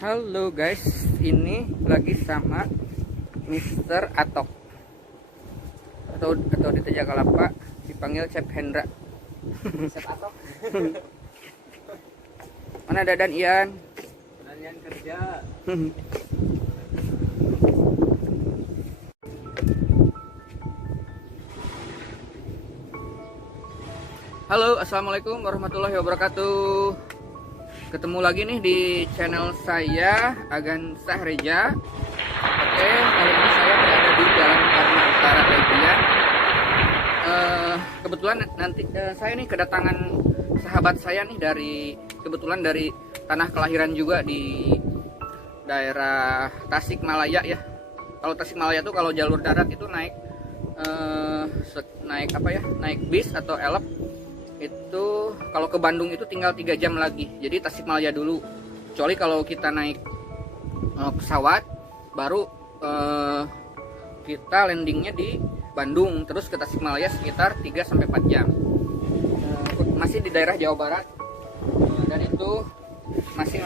Halo guys, ini lagi sama Mister Atok atau di Tejakalapa dipanggil Chef Hendra. Chef Atok. Mana Dadan Ian? Ian kerja. Halo, assalamualaikum warahmatullahi wabarakatuh. Ketemu lagi nih di channel saya Agan Sahreja. Oke, kali ini saya berada di Jalan Karma Utara Legian. Kebetulan nanti saya nih kedatangan sahabat saya nih kebetulan dari tanah kelahiran juga di daerah Tasikmalaya ya. Kalau Tasikmalaya tuh kalau jalur darat itu naik naik bis atau elep. Itu kalau ke Bandung itu tinggal 3 jam lagi, jadi Tasikmalaya dulu. Kecuali kalau kita naik pesawat baru kita landingnya di Bandung, terus ke Tasikmalaya sekitar 3-4 jam. Masih di daerah Jawa Barat, dan itu masih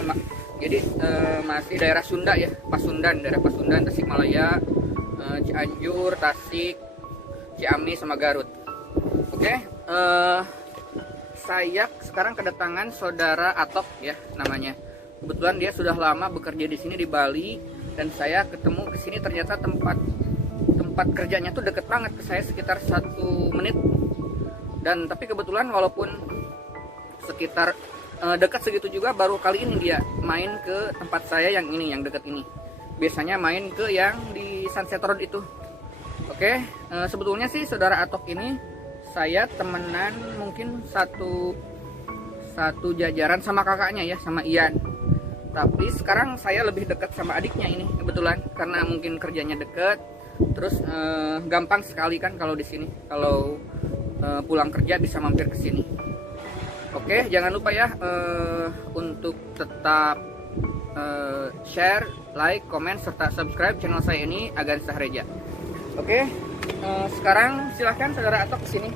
masih daerah Sunda ya, daerah Pasundan, Tasikmalaya, Cianjur, Tasik, Ciamis sama Garut. Oke. Saya sekarang kedatangan saudara Atok ya namanya. Kebetulan dia sudah lama bekerja di sini di Bali, dan saya ketemu ke sini ternyata tempat kerjanya tuh deket banget ke saya, sekitar 1 menit. Dan tapi kebetulan walaupun sekitar dekat segitu juga, baru kali ini dia main ke tempat saya yang ini, yang deket ini. Biasanya main ke yang di Sunset Road itu. Oke, sebetulnya sih saudara Atok ini saya temenan mungkin satu jajaran sama kakaknya ya, sama Ian. Tapi sekarang saya lebih dekat sama adiknya ini kebetulan, karena mungkin kerjanya dekat. Terus gampang sekali kan kalau di sini, kalau pulang kerja bisa mampir ke sini. Oke, jangan lupa ya untuk tetap share, like, komen, serta subscribe channel saya ini Agan Sahreja. Oke, sekarang silahkan saudara Atok ke sini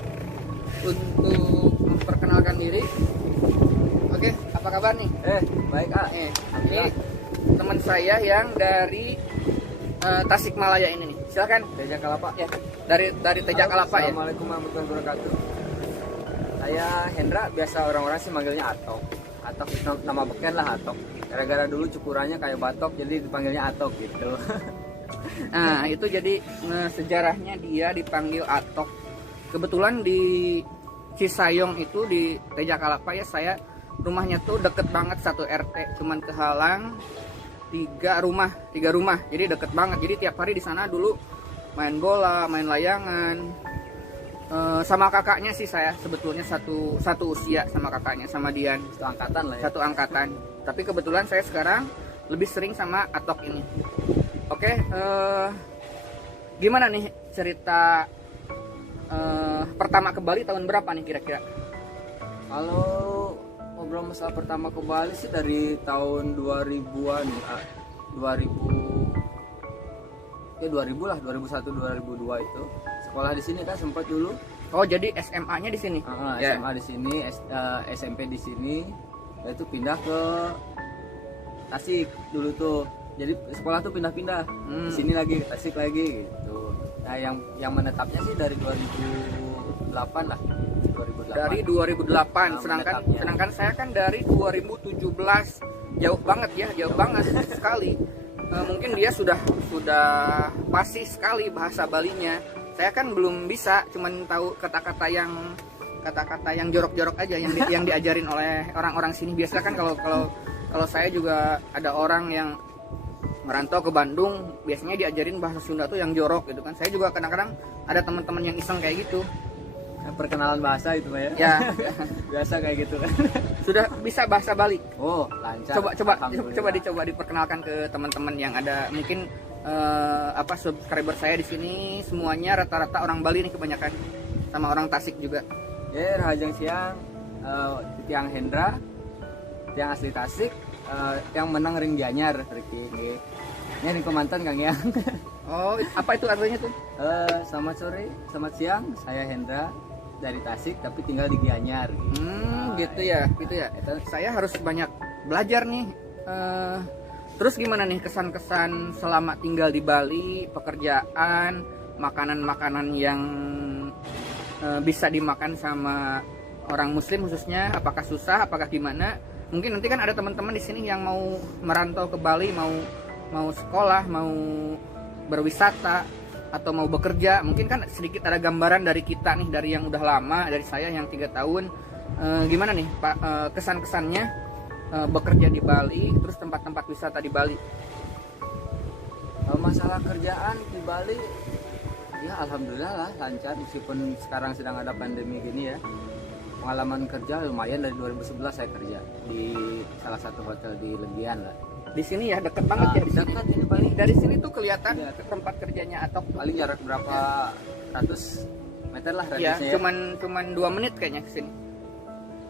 untuk memperkenalkan diri. Oke, apa kabar nih? Baik ini teman saya yang dari Tasikmalaya ini nih. Silakan. Tejakalapa Ya, dari Tejakalapa ya. Assalamualaikum warahmatullahi wabarakatuh. Saya Hendra, biasa orang-orang sih manggilnya Atok. Atok nama beken lah Atok. Gara-gara dulu cukurannya kayak batok, jadi dipanggilnya Atok gitu. Nah, itu jadi sejarahnya dia dipanggil Atok. Kebetulan di Cisayong itu di Tejakalapa ya, saya rumahnya tuh deket banget, 1 RT, cuman kehalang 3 rumah. Jadi deket banget. Jadi tiap hari di sana dulu main bola, main layangan. Sama kakaknya sih saya sebetulnya satu usia sama kakaknya, sama Dian. Satu angkatan lah ya. Satu angkatan. Tapi kebetulan saya sekarang lebih sering sama Atok ini. Oke, gimana nih cerita pertama ke Bali tahun berapa nih kira-kira? Kalau ngobrol masalah pertama ke Bali sih dari tahun 2000-an, 2000 lah, 2001 2002 itu. Sekolah di sini kan sempat dulu. Oh, jadi SMA-nya di sini? SMA di sini, SMP di sini. Lalu itu pindah ke Tasik dulu tuh. Jadi sekolah tuh pindah-pindah. Di sini lagi, Tasik lagi gitu. Nah, yang menetapnya sih dari 2008 lah. 2008. Dari 2008. Sedangkan saya kan dari 2017. Jauh banget ya, jauh banget sekali. Mungkin dia sudah fasih sekali bahasa Balinya. Saya kan belum bisa, cuman tahu kata-kata yang jorok-jorok aja yang diajarin oleh orang-orang sini. Biasa kan kalau saya juga ada orang yang merantau ke Bandung, biasanya diajarin bahasa Sunda tuh yang jorok gitu kan. Saya juga kadang-kadang ada teman-teman yang iseng kayak gitu. Perkenalan bahasa itu Pak ya. Ya, biasa kayak gitu kan. sudah bisa bahasa Bali. Oh, lancar. Coba diperkenalkan ke teman-teman yang ada mungkin subscriber saya di sini semuanya rata-rata orang Bali nih kebanyakan, sama orang Tasik juga. Ya, Rahajang Siang, Tiang Hendra, Tiang asli Tasik, yang menang ring Gianyar, Riki. Ini ring Kemantan Kang Yang. Oh, apa itu artinya tuh? Selamat sore, selamat siang, saya Hendra dari Tasik tapi tinggal di Gianyar. Gitu ya. Saya harus banyak belajar nih Terus gimana nih kesan-kesan selama tinggal di Bali, pekerjaan, makanan-makanan yang bisa dimakan sama orang Muslim khususnya, apakah susah, apakah gimana? Mungkin nanti kan ada teman-teman di sini yang mau merantau ke Bali, mau sekolah, mau berwisata, atau mau bekerja. Mungkin kan sedikit ada gambaran dari kita nih, dari yang udah lama, dari saya yang 3 tahun. Gimana nih Pak kesan-kesannya bekerja di Bali, terus tempat-tempat wisata di Bali? Masalah kerjaan di Bali, ya alhamdulillah lah lancar, meskipun sekarang sedang ada pandemi gini ya. Pengalaman kerja lumayan, dari 2011 saya kerja di salah satu hotel di Legian lah. Di sini ya deket banget ya di sini. Dekat ini paling, Dari sini tuh kelihatan Iya. ke tempat kerjanya atau paling jarak berapa ratus meter lah ya, radiusnya ya. cuman 2 menit kayaknya ke sini.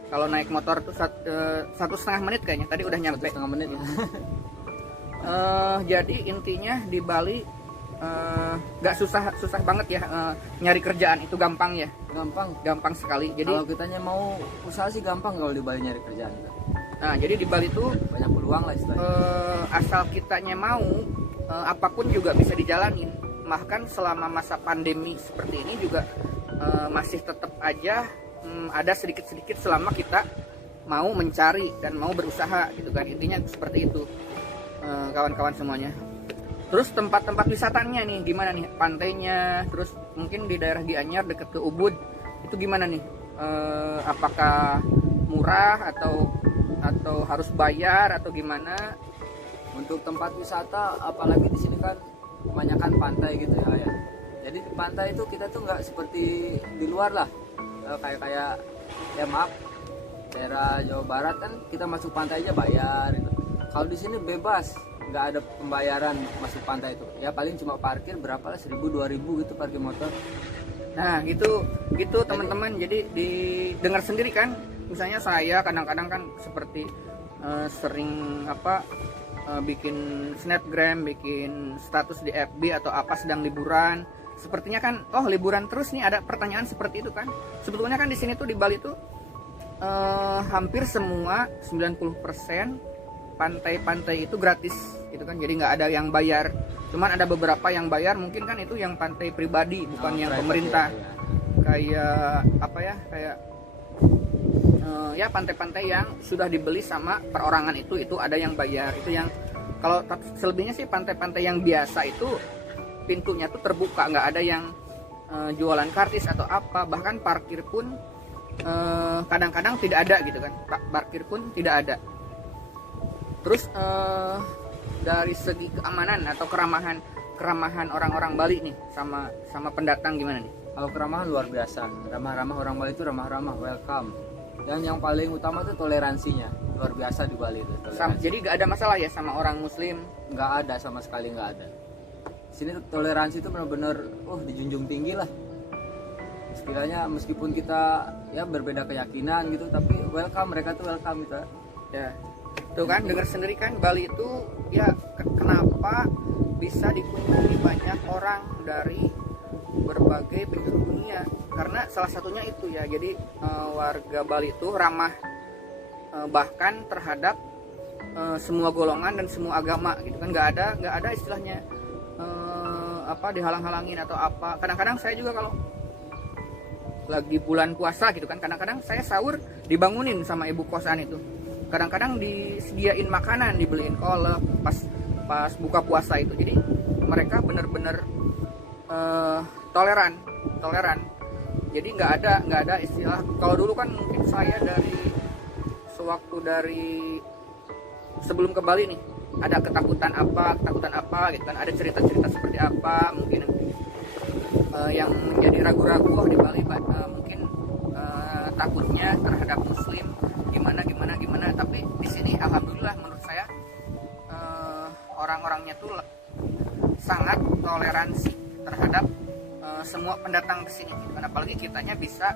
Kalau naik motor tuh 1,5 menit kayaknya. Tadi udah nyampe. 1,5 menit ya. Jadi intinya di Bali nggak susah banget ya, nyari kerjaan itu gampang ya, gampang sekali. Jadi Kalau kitanya mau usaha sih gampang kalau di Bali nyari kerjaan. jadi di Bali tuh Banyak peluang lah istilahnya. asal kitanya mau, apapun juga bisa dijalanin. Bahkan selama masa pandemi seperti ini juga masih tetap aja ada sedikit-sedikit selama kita mau mencari dan mau berusaha gitu kan. Intinya seperti itu, kawan-kawan semuanya. Terus tempat-tempat wisatanya nih gimana nih, pantainya, terus mungkin di daerah Gianyar deket ke Ubud itu gimana nih? Apakah murah atau harus bayar atau gimana? Untuk tempat wisata, apalagi di sini kan kebanyakan pantai gitu ya. Jadi di pantai itu kita tuh nggak seperti di luar lah, kayak ya maaf, daerah Jawa Barat kan kita masuk pantai aja bayar gitu. Kalau di sini bebas, nggak ada pembayaran masuk pantai itu. Ya paling cuma parkir berapa lah, 1.000-2.000 gitu parkir motor. Nah gitu teman-teman. Jadi didengar sendiri kan, misalnya saya kadang-kadang kan seperti sering bikin snapgram, bikin status di FB atau apa sedang liburan. Sepertinya kan, oh liburan terus nih, ada pertanyaan seperti itu kan. Sebetulnya kan di sini tuh di Bali tuh hampir semua 90% pantai-pantai itu gratis gitu kan. Jadi nggak ada yang bayar. Cuman ada beberapa yang bayar, mungkin kan itu yang pantai pribadi, bukan yang pemerintah. Ya. Kayak ya pantai-pantai yang sudah dibeli sama perorangan itu ada yang bayar. Itu yang, kalau selebihnya sih pantai-pantai yang biasa itu pintunya tuh terbuka, nggak ada yang jualan kartis atau apa. Bahkan parkir pun kadang-kadang tidak ada gitu kan, parkir pun tidak ada. Terus dari segi keamanan atau keramahan orang-orang Bali nih sama pendatang gimana nih? Kalau keramahan luar biasa, ramah-ramah, orang Bali itu ramah-ramah, welcome. Dan yang paling utama tuh toleransinya, luar biasa di Bali itu. Jadi nggak ada masalah ya sama orang Muslim? Nggak ada, sama sekali nggak ada. Sini tuh toleransi itu benar-benar dijunjung tinggi lah. Istilahnya meskipun kita ya berbeda keyakinan gitu, tapi welcome, mereka tuh welcome gitu. Ya, tuh kan dengar sendiri kan, Bali itu ya kenapa bisa dikunjungi banyak orang dari berbagai penjuru dunia, karena salah satunya itu ya. Jadi warga Bali itu ramah, bahkan terhadap semua golongan dan semua agama gitu kan. Nggak ada istilahnya dihalang-halangin atau apa. Kadang-kadang saya juga kalau lagi bulan puasa gitu kan, kadang-kadang saya sahur dibangunin sama ibu kosan itu. Kadang-kadang disediain makanan, dibeliin kolak pas buka puasa itu. Jadi mereka bener-bener toleran. Jadi nggak ada istilah. Kalau dulu kan mungkin saya dari sebelum ke Bali nih, ada ketakutan apa gitu kan, ada cerita-cerita seperti apa mungkin yang menjadi ragu-ragu di Bali, mungkin takutnya terhadap Muslim gimana. Tapi di sini alhamdulillah menurut saya orang-orangnya tuh sangat toleransi terhadap semua pendatang ke sini gitu kan. Apalagi kitanya bisa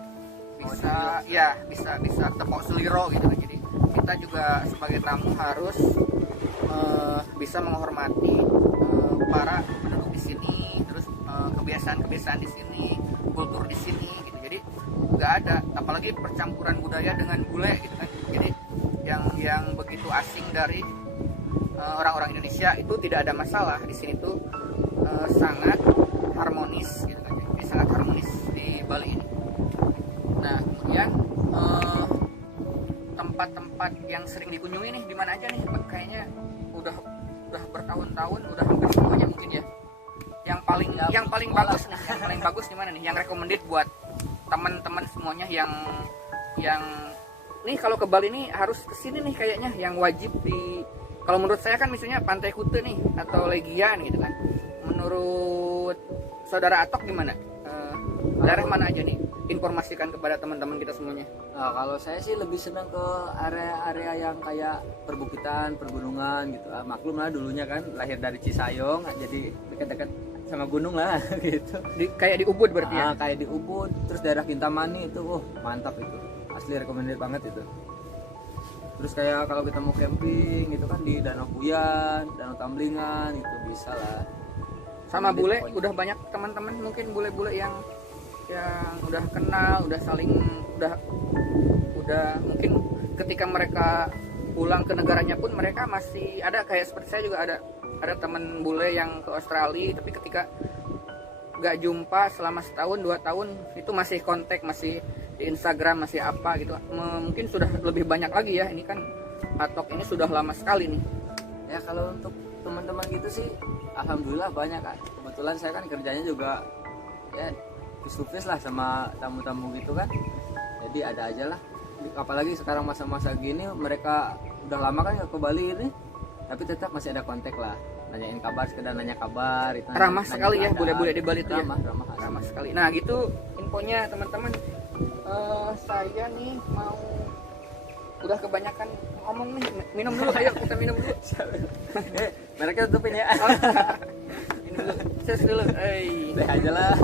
tepok seliro gitu kan. Jadi kita juga sebagai tamu harus bisa menghormati para penduduk di sini, terus kebiasaan di sini, kultur di sini gitu. Jadi nggak ada, apalagi percampuran budaya dengan bule gitu kan. Jadi yang begitu asing dari orang-orang Indonesia itu tidak ada masalah. Di sini tuh sangat harmonis gitu kan. Jadi sangat harmonis di Bali ini. Nah, kemudian tempat-tempat yang sering dikunjungi nih di mana aja nih? Kayaknya udah bertahun-tahun, udah hampir semuanya mungkin ya. Yang paling bagus nih, yang paling bagus di mana nih? Yang recommended buat teman-teman semuanya yang nih kalau ke Bali nih harus kesini nih kayaknya, yang wajib di, kalau menurut saya kan misalnya Pantai Kute nih atau Legian gitu kan. Menurut saudara Atok gimana? Daerah mana aja nih? Informasikan kepada teman-teman kita semuanya. Nah, kalau saya sih lebih senang ke area-area yang kayak perbukitan, pergunungan gitu. Maklum lah dulunya kan lahir dari Cisayong, jadi dekat-dekat sama gunung lah gitu. Kayak di Ubud berarti ya? Kayak di Ubud, terus daerah Kintamani itu, mantap itu. Asli recommended banget itu. Terus kayak kalau kita mau camping gitu kan di Danau Puyan, Danau Tamblingan itu bisa lah. Sama bule, udah banyak teman-teman mungkin bule-bule yang udah kenal, udah saling udah mungkin ketika mereka pulang ke negaranya pun mereka masih ada, kayak seperti saya juga ada teman bule yang ke Australia, tapi ketika nggak jumpa selama setahun 2 tahun itu masih kontak, masih di Instagram, masih apa gitu. Mungkin sudah lebih banyak lagi ya, ini kan Atok ini sudah lama sekali nih ya. Kalau untuk teman-teman gitu sih alhamdulillah banyak kan. Kebetulan saya kan kerjanya juga ya face to face lah sama tamu-tamu gitu kan, jadi ada aja lah. Apalagi sekarang masa-masa gini mereka udah lama kan nggak ke Bali ini, tapi tetap masih ada kontak lah, nanyain kabar, sekedar nanya kabar itu. Ramah sekali ya bule-bule di Bali itu ya. Ramah Sekali. Nah gitu infonya teman-teman. Saya nih mau, udah kebanyakan ngomong nih, minum dulu, ayo kita minum dulu. Mereka tutupin ya. Minum dulu, ses dulu. Deh aja lah.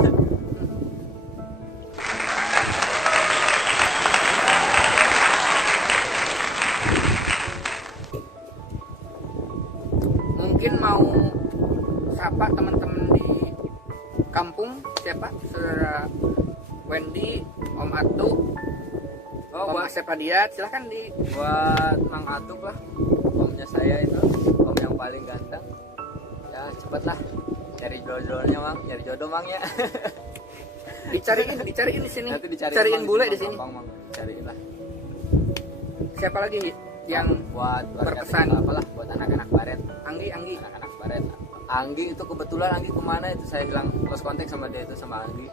Mungkin mau sapa teman-teman di kampung, siapa? Saudara Wendy, Om Atuk, Om Asep Hadiat, silahkan di. Buat Mang Atuk lah, omnya saya itu, om yang paling ganteng. Ya cepet lah, cari jodohnya Mang, cari jodoh Mang ya. Dicariin di sini. Nanti cariin bule di sini. Mang, cariin lah. Siapa lagi yang buat berpesan? Apalah buat anak-anak baret. Anggi. Anak-anak baret. Anggi itu kebetulan Anggi kemana itu saya hilang close contact sama dia itu, sama Anggi.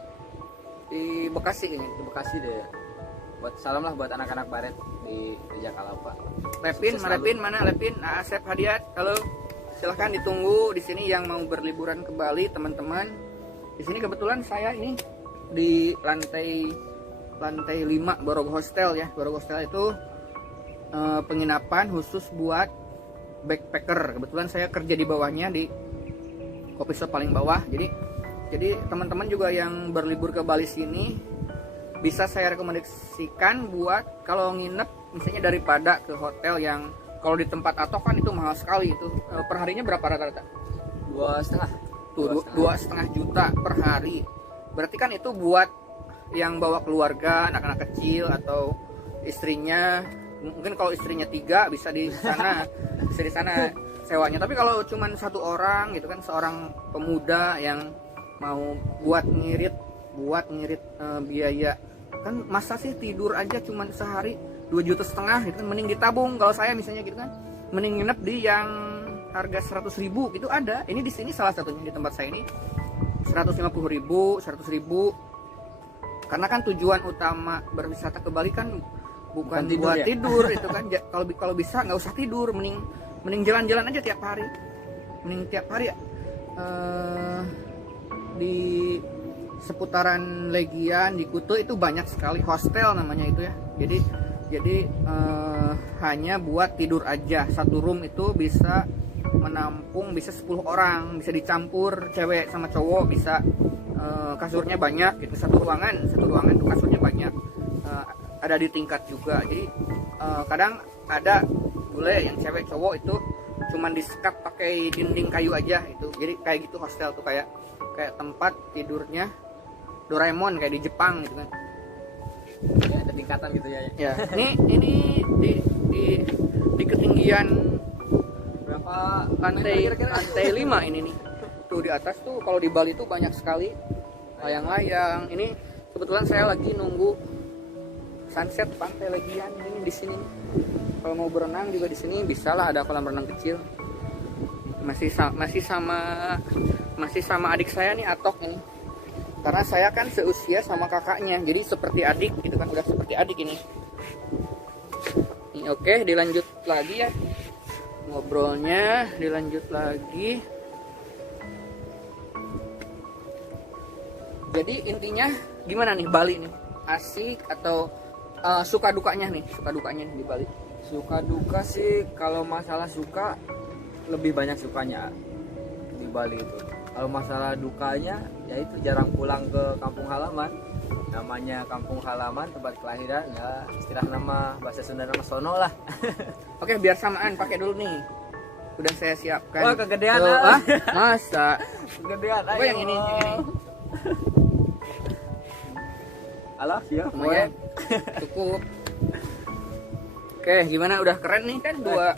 Di Bekasi ini. Di Bekasi deh. Buat salam lah buat anak-anak baret di Jakalapa. Lepin mana Lepin? Asep Hadiat, halo. Silahkan ditunggu di sini yang mau berliburan ke Bali teman-teman. Di sini kebetulan saya ini di lantai 5 Borog Hostel ya. Borog Hostel itu penginapan khusus buat backpacker. Kebetulan saya kerja di bawahnya, di coffee shop paling bawah. Jadi teman-teman juga yang berlibur ke Bali sini bisa saya rekomendasikan buat kalau nginep misalnya daripada ke hotel yang kalau di tempat Atok kan itu mahal sekali itu. Perharinya berapa rata-rata? 2,5 juta per hari. Berarti kan itu buat yang bawa keluarga, anak-anak kecil atau istrinya. Mungkin kalau istrinya 3 bisa di sana sewanya. Tapi kalau cuman 1 orang gitu kan, seorang pemuda yang mau buat ngirit biaya, kan masa sih tidur aja cuman sehari 2,5 juta gitu kan, mending ditabung. Kalau saya misalnya gitu kan, mending nginep di yang harga 100.000 gitu ada. Ini di sini salah satunya di tempat saya ini 150.000, 100.000. Karena kan tujuan utama berwisata ke Bali kan bukan tidur, buat tidur itu kan. Kalau bisa nggak usah tidur, mending jalan-jalan aja tiap hari. Mending tiap hari di seputaran Legian, di Kuta itu banyak sekali hostel namanya itu ya. Jadi hanya buat tidur aja. Satu room itu bisa menampung bisa 10 orang, bisa dicampur cewek sama cowok, bisa kasurnya banyak gitu. Satu ruangan tuh kasurnya banyak. Ada di tingkat juga. Jadi kadang ada bule yang cewek cowok itu cuman disekat pakai dinding kayu aja itu. Jadi kayak gitu hostel tuh, kayak tempat tidurnya Doraemon kayak di Jepang gitu kan. Ya, ada tingkatan gitu ya. Ya, ini di ketinggian Berapa lantai 5 ini nih. Tuh di atas tuh kalau di Bali tuh banyak sekali layang-layang. Ini kebetulan saya lagi nunggu sunset pantai Legian ini di sini. Kalau mau berenang juga di sini bisa lah, ada kolam renang kecil. Masih sama adik saya nih, Atok ini. Karena saya kan seusia sama kakaknya, jadi seperti adik gitu kan, udah seperti adik ini. Oke, dilanjut lagi ya ngobrolnya, dilanjut lagi. Jadi intinya gimana nih Bali nih, asik atau suka dukanya nih di Bali? Suka duka sih, kalau masalah suka lebih banyak sukanya di Bali itu. Kalau masalah dukanya yaitu jarang pulang ke kampung halaman. Namanya kampung halaman, tempat kelahiran, ya istilah nama bahasa Sunda nama sono lah. Oke, biar samaan pakai dulu nih. Udah saya siapkan. Wah, kegedean. Masa? Kegedean. Oh, yang ini. Alah, siap. Lumayan. Cukup. Oke, gimana? Udah keren nih kan dua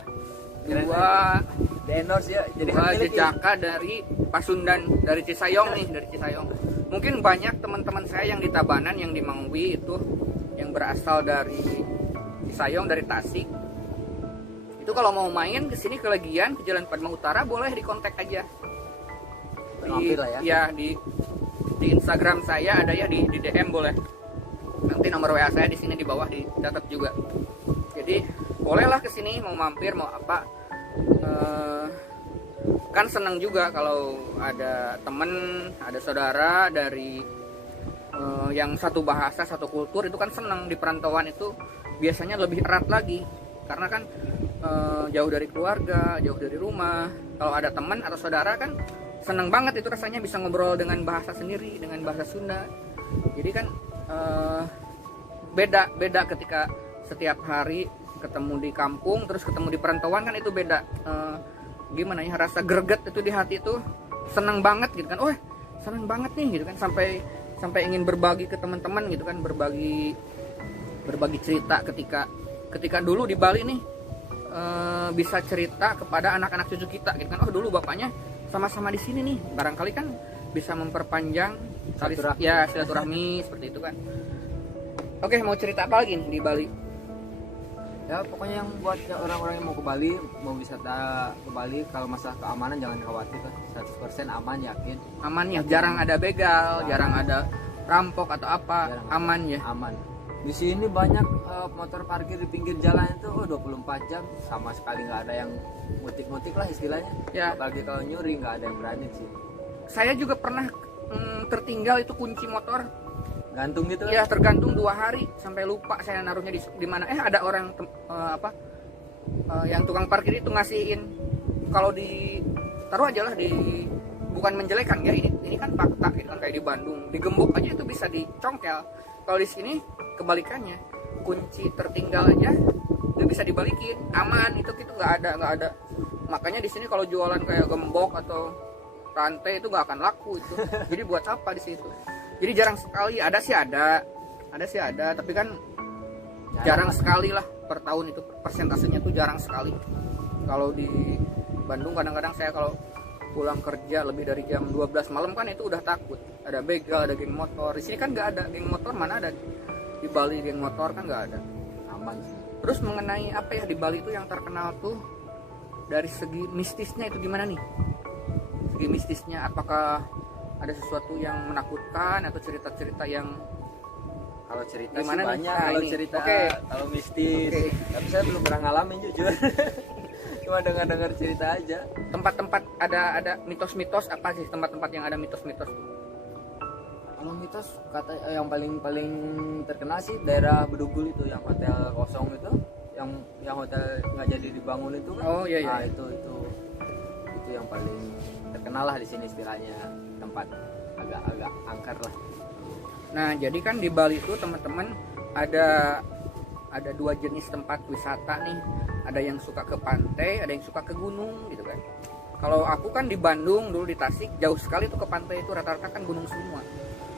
endorse ya. Jadi jejaka dari Pasundan, dari Cisayong nih, dari Cisayong. Mungkin banyak teman-teman saya yang di Tabanan, yang di Mangwi itu, yang berasal dari Cisayong, dari Tasik. Itu kalau mau main ke sini ke Legian, ke Jalan Padma Utara, boleh dikontak aja. Di Instagram saya ada ya, di DM boleh. Nanti nomor WA saya di sini di bawah dicatat juga. Jadi bolehlah ke sini, mau mampir mau apa. Kan senang juga kalau ada temen, ada saudara dari yang satu bahasa, satu kultur, itu kan senang. Di perantauan itu biasanya lebih erat lagi karena kan jauh dari keluarga, jauh dari rumah. Kalau ada teman atau saudara kan senang banget itu rasanya, bisa ngobrol dengan bahasa sendiri, dengan bahasa Sunda. Jadi kan beda ketika setiap hari ketemu di kampung terus ketemu di perantauan, kan itu beda. Gimana ya, rasa greget itu di hati itu senang banget gitu kan. Oh, senang banget nih gitu kan, sampai ingin berbagi ke teman-teman gitu kan, berbagi cerita ketika dulu di Bali nih, bisa cerita kepada anak-anak cucu kita gitu kan. Oh, dulu bapaknya sama-sama di sini nih, barangkali kan bisa memperpanjang silaturahmi seperti itu kan. Oke, mau cerita apa lagi nih di Bali? Ya pokoknya yang buat orang-orang yang mau ke Bali, mau wisata ke Bali, kalau masalah keamanan jangan khawatir lah, 100% aman, yakin. Aman ya, jarang ada begal, jarang ada rampok atau apa, aman ya. Aman. Di sini banyak motor parkir di pinggir jalan itu 24 jam, sama sekali nggak ada yang mutik-mutik lah istilahnya. Ya. Apalagi kalau nyuri nggak ada yang berani sih. Saya juga pernah tertinggal itu kunci motor. Gantung gitu? Ya, tergantung 2 hari, sampai lupa saya naruhnya di mana. Ada orang yang tukang parkir itu ngasihin, kalau taruh aja lah bukan menjelekan ya, ini kan fakta gitu kan, kayak di Bandung digembok aja itu bisa dicongkel. Kalau di sini kebalikannya, kunci tertinggal aja itu bisa dibalikin, aman. Itu nggak ada. Makanya di sini kalau jualan kayak gembok atau rantai itu nggak akan laku itu. Jadi buat apa di situ? Jadi jarang sekali, ada sih ada, tapi kan jarang sekali lah per tahun, itu persentasenya tuh jarang sekali. Kalau di Bandung kadang-kadang saya kalau pulang kerja lebih dari jam 12 malam kan itu udah takut, ada begal, ada geng motor. Di sini kan nggak ada geng motor, mana ada di Bali geng motor, kan nggak ada, aman sih. Terus mengenai apa ya di Bali itu yang terkenal tuh dari segi mistisnya itu gimana nih? Segi mistisnya, apakah ada sesuatu yang menakutkan atau cerita-cerita yang kalau cerita gimana sih banyak, kalau cerita kalau mistis. Tapi saya belum pernah ngalamin jujur. Cuma dengar cerita aja. Tempat-tempat ada mitos-mitos apa sih, tempat-tempat yang ada mitos-mitos? Kalau mitos kata yang paling terkenal sih daerah Bedugul itu, yang hotel kosong itu, yang hotel nggak jadi dibangun itu kan. Oh iya. Nah, itu yang paling terkenal lah di sini istilahnya, tempat agak angker lah. Nah, jadi kan di Bali itu teman-teman ada 2 jenis tempat wisata nih. Ada yang suka ke pantai, ada yang suka ke gunung gitu kan. Kalau aku kan di Bandung, dulu di Tasik, jauh sekali tuh ke pantai, itu rata-rata kan gunung semua.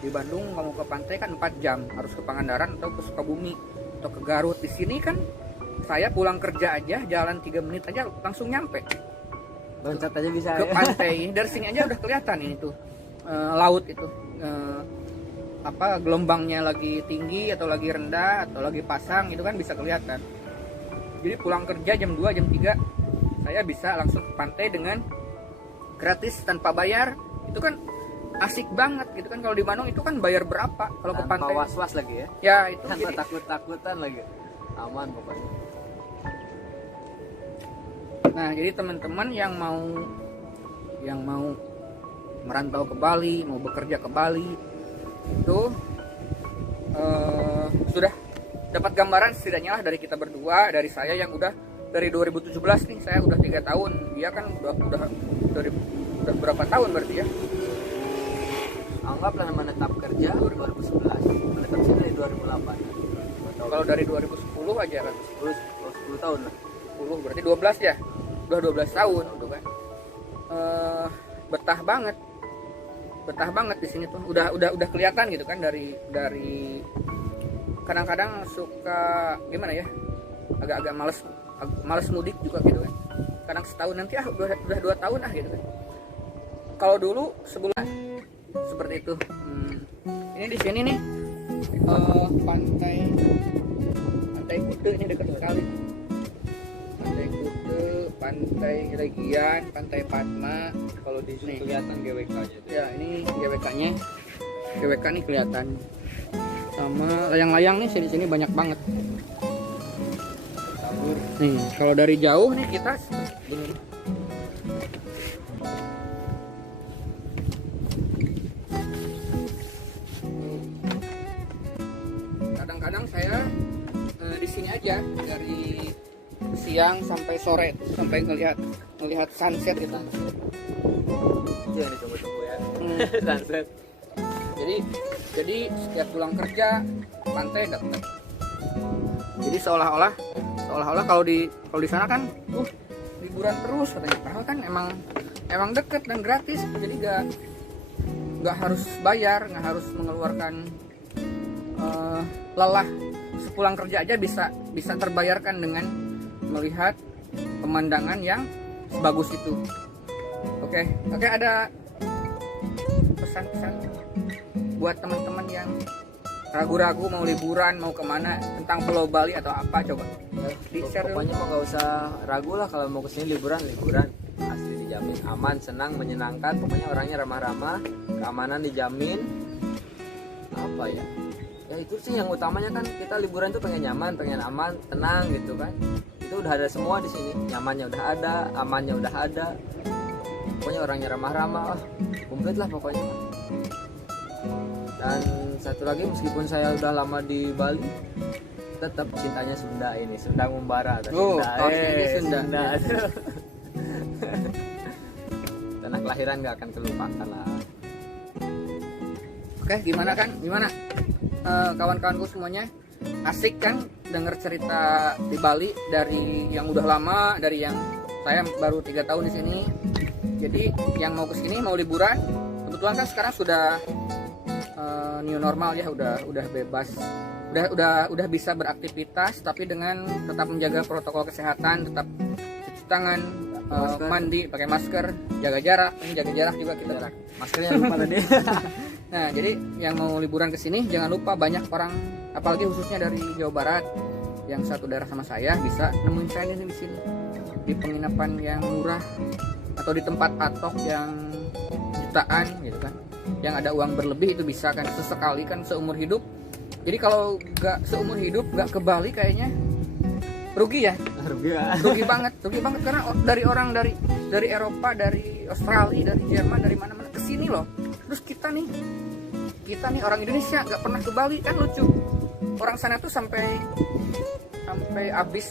Di Bandung kamu ke pantai kan 4 jam, harus ke Pangandaran atau ke Sukabumi atau ke Garut. Di sini kan saya pulang kerja aja jalan 3 menit aja langsung nyampe. loncat aja bisa ke ya. pantai. Dari sini aja udah kelihatan ini tuh laut itu gelombangnya lagi tinggi atau lagi rendah atau lagi pasang, itu kan bisa kelihatan. Jadi pulang kerja jam 2 jam 3 saya bisa langsung ke pantai dengan gratis tanpa bayar. Itu kan asik banget gitu kan. Kalau di Bandung itu kan bayar berapa kalau ke pantai, tanpa was-was lagi ya, ya itu tanpa jadi, takut-takutan lagi, aman pokoknya. nah jadi teman-teman yang mau merantau ke Bali, mau bekerja ke Bali itu sudah dapat gambaran setidaknya lah dari kita berdua, dari saya yang udah dari 2017 nih, saya udah 3 tahun, dia kan udah berapa tahun berarti ya. Anggaplah menetap kerja 2011, menetap sini dari 2008. Kalau dari 2010 aja kan 10 tahun lah. 10 berarti 12 ya, udah 12 tahun udah kan. Betah banget di sini tuh, udah kelihatan gitu kan, dari kadang-kadang suka gimana ya, agak males mudik juga gitu kan, kadang setahun nanti udah 2 tahun gitu kan. Kalau dulu sebulan seperti itu. Ini di sini nih pantai Kute, ini dekat sekali. Pantai Kute, Pantai Legian, Pantai Padma. Kalau di sini kelihatan GWK-nya. Ya, ini GWK-nya. GWK nih kelihatan. Sama layang-layang nih sini banyak banget. Nih, kalau dari jauh nih kita begini. Kadang-kadang saya di sini aja dari siang sampai sore, sampai ngelihat sunset gitu. Jangan ditunggu-tunggu ya. Sunset. Jadi setiap pulang kerja pantai dekat. Jadi seolah-olah kalau di sana kan liburan terus katanya. Padahal kan emang deket dan gratis. Jadi nggak harus bayar, nggak harus mengeluarkan lelah. Sepulang kerja aja bisa terbayarkan dengan melihat pemandangan yang sebagus itu. Oke, ada pesan-pesan buat teman-teman yang ragu-ragu mau liburan, mau kemana, tentang Pulau Bali atau apa, coba di share dulu. Pokoknya mau nggak usah ragu lah kalau mau kesini liburan asli dijamin aman, senang, menyenangkan. Pokoknya orangnya ramah-ramah, keamanan dijamin. Apa ya itu sih yang utamanya kan, kita liburan tuh pengen nyaman, pengen aman, tenang gitu kan. Itu udah ada semua di sini, nyamannya udah ada, amannya udah ada. Pokoknya orangnya ramah-ramah, komplit lah pokoknya. Dan satu lagi, meskipun saya udah lama di Bali, tetap cintanya Sunda ini, Sunda Ngumbara. Sunda. Tanah kelahiran gak akan kelupaan lah. Oke, gimana kawan-kawanku semuanya, asik kan denger cerita di Bali dari yang udah lama, dari yang saya baru 3 tahun di sini. Jadi yang mau kesini, mau liburan, kebetulan kan sekarang sudah new normal ya, udah bebas, udah bisa beraktivitas, tapi dengan tetap menjaga protokol kesehatan, tetap cuci tangan, mandi pakai masker, jaga jarak juga kita. Maskernya lupa tadi. Nah, jadi yang mau liburan ke sini jangan lupa, banyak orang, apalagi khususnya dari Jawa Barat yang satu daerah sama saya, bisa nemuin saya di sini di penginapan yang murah atau di tempat patok yang jutaan gitu kan. Yang ada uang berlebih itu bisa kan, sesekali kan seumur hidup. Jadi kalau nggak seumur hidup nggak ke Bali kayaknya rugi ya. Rugi banget karena dari orang dari Eropa, dari Australia, dari Jerman, dari mana-mana kesini loh. Terus kita nih orang Indonesia nggak pernah ke Bali, kan lucu. Orang sana tuh sampai habis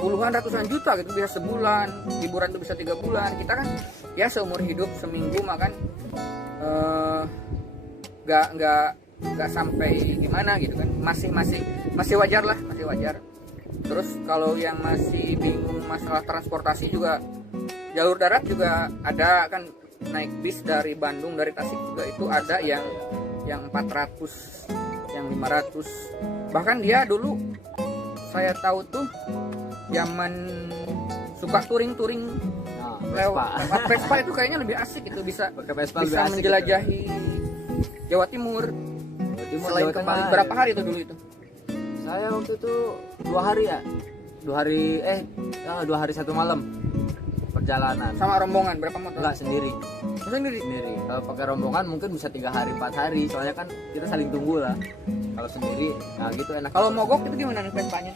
puluhan ratusan juta gitu, bisa sebulan, liburan tuh bisa 3 bulan. Kita kan ya seumur hidup seminggu makan nggak sampai gimana gitu kan, masih wajar lah, masih wajar. Terus kalau yang masih bingung masalah transportasi juga, jalur darat juga ada kan, naik bis dari Bandung, dari Tasik juga itu ada yang 400, yang 500. Bahkan dia dulu saya tahu tuh zaman suka touring lewat Vespa itu kayaknya lebih asik itu, bisa Pakai Vespa lebih bisa asik menjelajahi Jawa Timur. Selain Jawa ke Bali, Tengah. berapa hari itu dulu itu? Saya waktu itu 2 hari ya. 2 hari 1 malam perjalanan. Sama rombongan berapa motor? Enggak, sendiri. Sendiri. Sendiri. Kalau pakai rombongan mungkin bisa 3 hari 4 hari. Soalnya kan kita saling tunggu lah. Kalau sendiri, nah gitu enak. Kalau mogok itu gimana nih Vespanya?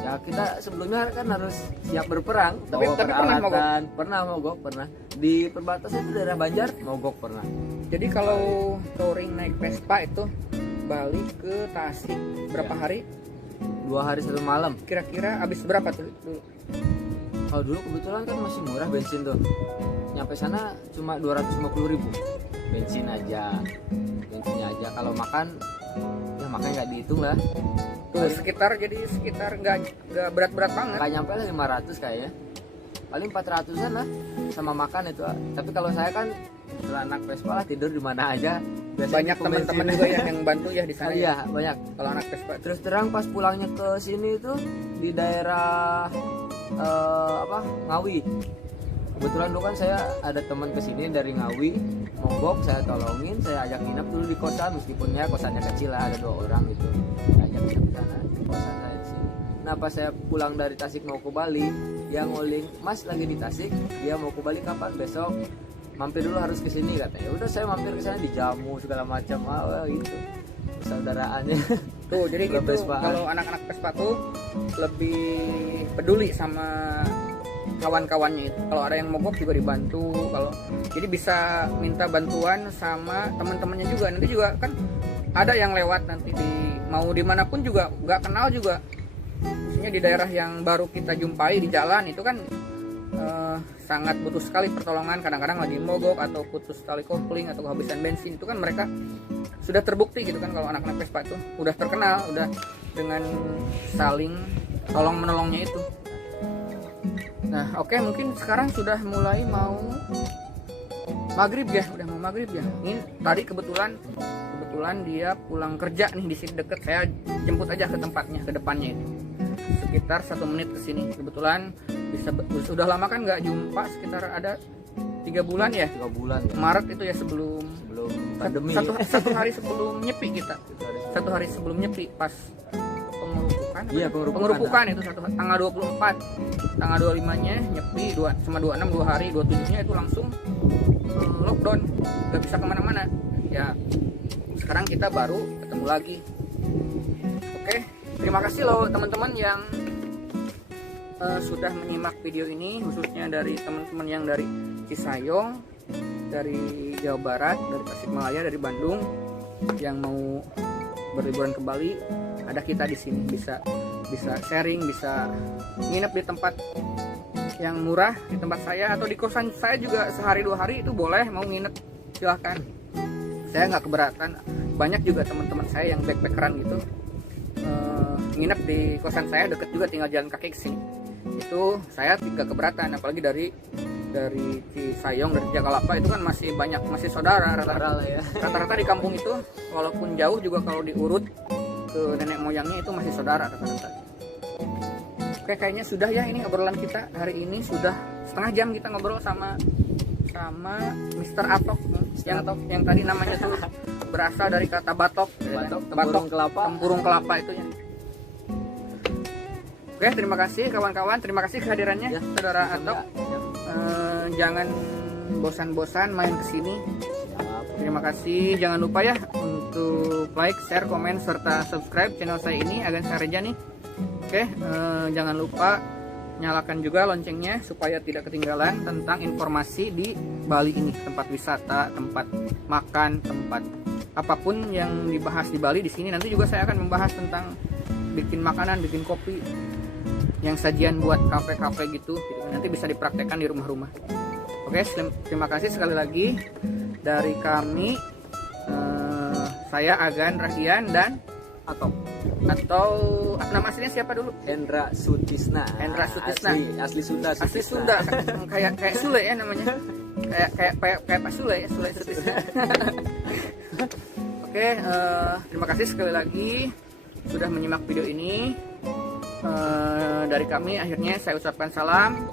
Ya kita sebelumnya kan harus siap berperang. Tapi bawa pernah peralatan. Pernah mogok, pernah. Di perbatasan itu daerah Banjar, mogok pernah. Jadi kalau touring naik Vespa itu balik ke Tasik berapa Ya. hari? 2 hari 1 malam. Kira-kira habis berapa tuh dulu? Kalau dulu kebetulan kan masih murah bensin tuh. Nyampe sana cuma 250.000 bensin aja. Bensinnya aja. Kalau makan, ya makan nggak dihitung lah. Tuh sekitar nggak berat-berat banget. Nggak nyampe lah 500 kayaknya. Paling 400-an lah sama makan itu. Tapi kalau saya kan setelah anak Vespa lah, tidur di mana aja. Biasanya Banyak di pom teman-teman bensin. juga yang bantu ya di sana. Iya, Ya? banyak. Kalau anak Vespa. Terus terang pas pulangnya ke sini itu di daerah Ngawi. Kebetulan dulu kan saya ada teman kesini dari Ngawi, mogok, saya tolongin, saya ajak nginep dulu di kosan, meskipun ya kosannya kecil lah, ada 2 orang gitu. Saya ajak nginep di sana, di kosan saya di sini. Nah pas saya pulang dari Tasik mau ke Bali, dia ngoling, Mas lagi di Tasik, dia mau ke Bali kapan? Besok. Mampir dulu harus ke sini katanya. Udah saya mampir ke sana, dijamu segala macam, gitu. Persaudaraannya. Tuh jadi gitu. Vespaan. Kalau anak-anak Vespa tuh lebih peduli sama kawan-kawannya itu. Kalau ada yang mogok juga dibantu. Kalau jadi bisa minta bantuan sama teman-temannya juga. Nanti juga kan ada yang lewat nanti mau dimanapun juga nggak kenal juga. Maksudnya di daerah yang baru kita jumpai di jalan itu kan sangat butuh sekali pertolongan. Kadang-kadang lagi mogok atau putus tali kopling atau kehabisan bensin, itu kan mereka sudah terbukti gitu kan. Kalau anak-anak Vespa itu udah terkenal, udah dengan saling tolong menolongnya itu. Nah oke, mungkin sekarang sudah mulai mau maghrib ya, udah mau maghrib ya. Ini tadi kebetulan dia pulang kerja nih di sini deket, saya jemput aja ke tempatnya, ke depannya itu sekitar 1 menit ke sini. Kebetulan sudah lama kan nggak jumpa, sekitar ada 3 bulan ya. 3 bulan ya. Maret itu ya, sebelum Pandemi. satu hari sebelum nyepi kita. 1 hari sebelum nyepi pas pengerupukan. Iya, pengerupukan itu tanggal 24. Tanggal 25-nya nyepi, cuma 26, 2 hari, 27-nya itu langsung lockdown, nggak bisa kemana-mana. Ya sekarang kita baru ketemu lagi. Oke, terima kasih loh teman-teman yang sudah menyimak video ini, khususnya dari teman-teman yang dari Cisayong, dari Jawa Barat, dari Tasikmalaya, dari Bandung, yang mau berliburan ke Bali. Ada kita di sini, bisa sharing, bisa nginep di tempat yang murah, di tempat saya atau di kosan saya juga sehari 2 hari itu boleh, mau nginep silahkan, saya nggak keberatan. Banyak juga teman-teman saya yang backpackeran gitu, nginep di kosan saya, deket juga, tinggal jalan kaki ke sini. Itu saya tidak keberatan, apalagi dari Cisayong, dari Jakalapa itu kan masih banyak, masih saudara Lah ya. rata-rata di kampung itu, walaupun jauh juga kalau diurut ke nenek moyangnya itu masih saudara rata-rata. Oke, kayaknya sudah ya ini obrolan kita hari ini, sudah setengah jam kita ngobrol sama Mr. Atok yang tadi namanya tuh berasal dari kata batok, tempurung kelapa itu ya. Oke, terima kasih kawan-kawan, terima kasih kehadirannya Ya, saudara Atok. Ya. Jangan bosan-bosan main kesini. Terima kasih, jangan lupa ya untuk like, share, komen, serta subscribe channel saya ini, Agan Sareja nih. Oke, jangan lupa nyalakan juga loncengnya supaya tidak ketinggalan tentang informasi di Bali ini, tempat wisata, tempat makan, tempat apapun yang dibahas di Bali di sini. Nanti juga saya akan membahas tentang bikin makanan, bikin kopi, yang sajian buat kafe-kafe gitu. Nanti bisa dipraktekkan di rumah-rumah. Oke, terima kasih sekali lagi dari kami, saya Agan Rahian dan atau nama aslinya siapa dulu? Hendra Sutisna. Asli Sunda. Asli Sunda. kayak Sule ya namanya. Kayak Pak Sule ya, Sule Sutisna. Oke, terima kasih sekali lagi sudah menyimak video ini. Dari kami akhirnya saya ucapkan salam.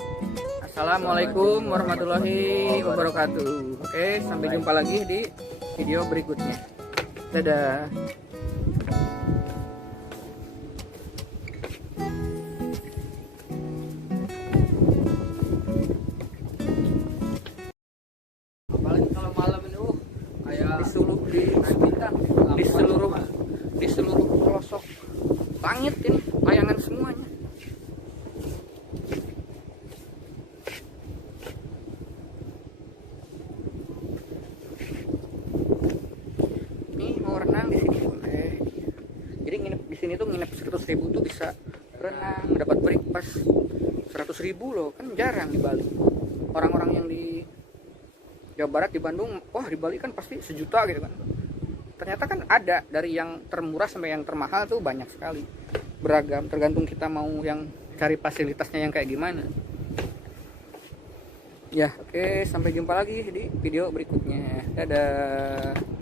Assalamualaikum warahmatullahi wabarakatuh. Oke, sampai jumpa lagi di video berikutnya. Dadah. Apalagi kalau malam ini kayak Di seluruh pelosok langit ini layangan semuanya. Nih mau renang di sini boleh. Jadi nginep di sini tuh nginep 100.000 tuh bisa renang, dapat break pas 100.000 loh, kan jarang di Bali. Orang-orang yang di Jawa Barat, di Bandung, wah di Bali kan pasti sejuta gitu kan. Ternyata kan ada dari yang termurah sampai yang termahal tuh banyak sekali, beragam, tergantung kita mau yang cari fasilitasnya yang kayak gimana. Ya oke, sampai jumpa lagi di video berikutnya. Dadah.